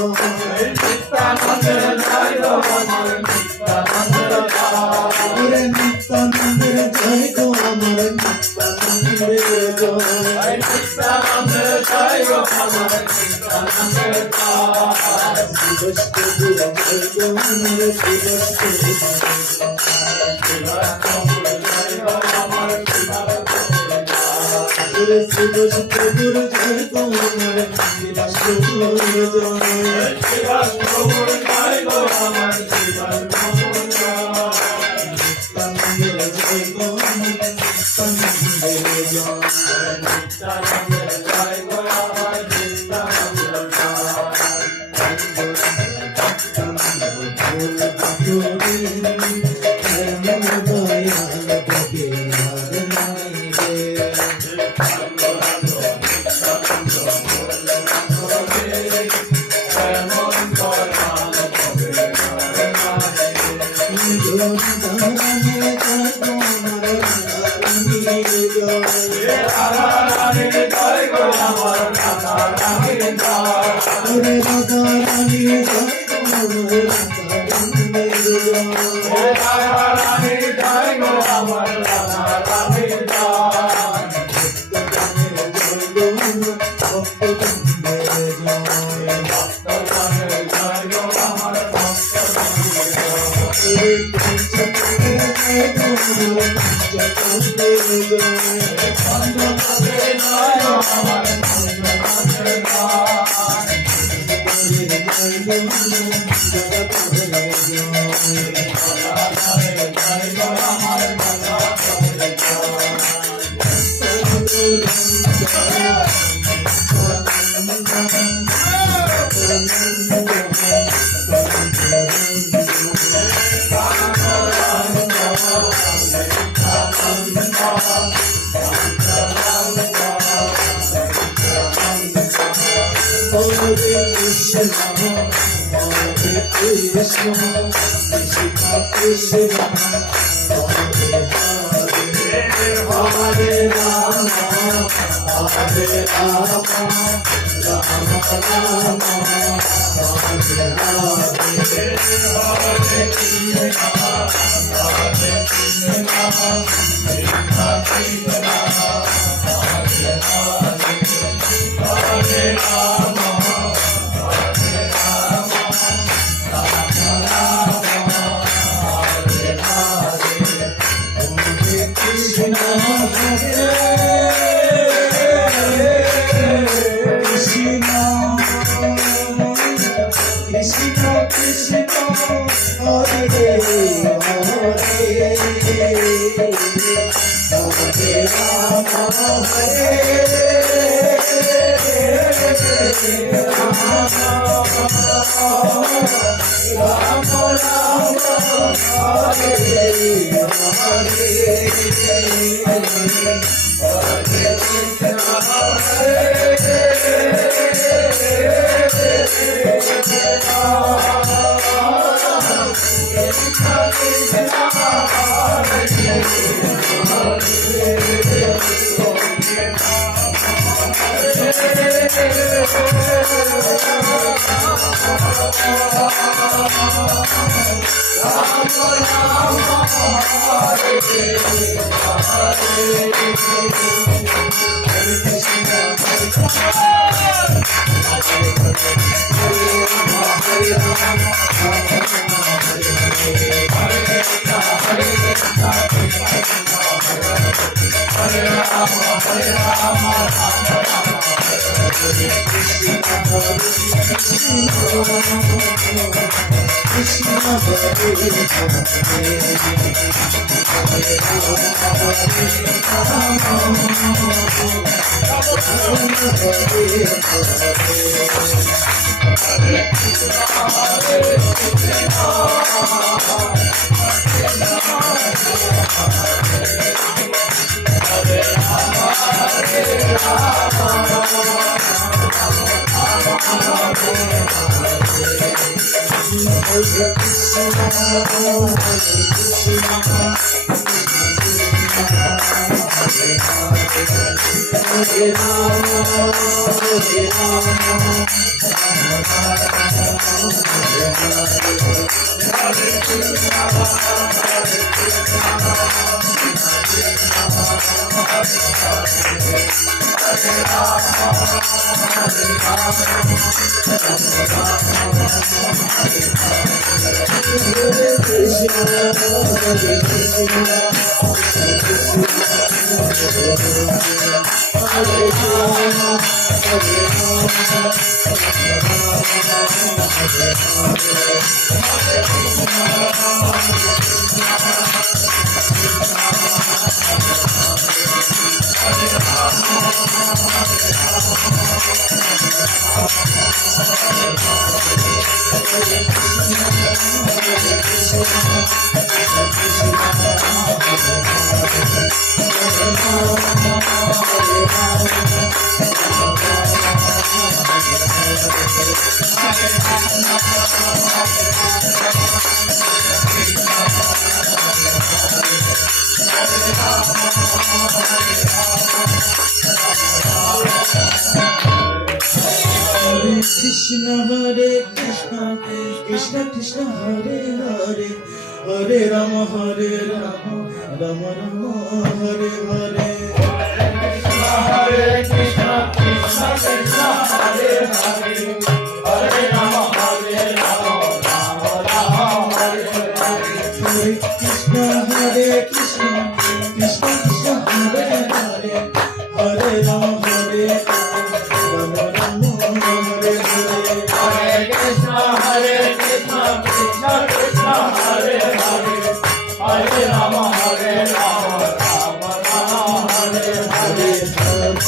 নিত্যানন্দ জয় গো আমার নিত্যানন্দ জয় নিত্যানন্দ জয় গো আমার নিত্যানন্দ জয় নিত্যানন্দ জয় গো আমার নিত্যানন্দ জয় শিবস্তে জয় গো আমার শিবস্তে শিবস্তে গুরু জয় গো আমার শিবস্তে গুরু জয় জয় গো আমার শিবস্তে জয় গো আমার নিত্যানন্দ জয় জয় গো আমার Krishna Hare Krishna Krishna Krishna Hare Hare Hare Rama Hare Rama Rama Rama Hare Hare Hare Krishna Krishna Krishna Hare Hare Hare Rama Hare Rama Rama Rama Hare Hare Hare Krishna Hare Krishna Krishna Krishna Hare Hare Hare Rama Hare Rama Rama Rama Hare Hare Hare Krishna Krishna Krishna Hare Hare Hare Rama Hare Rama Rama Rama Hare Hare Hare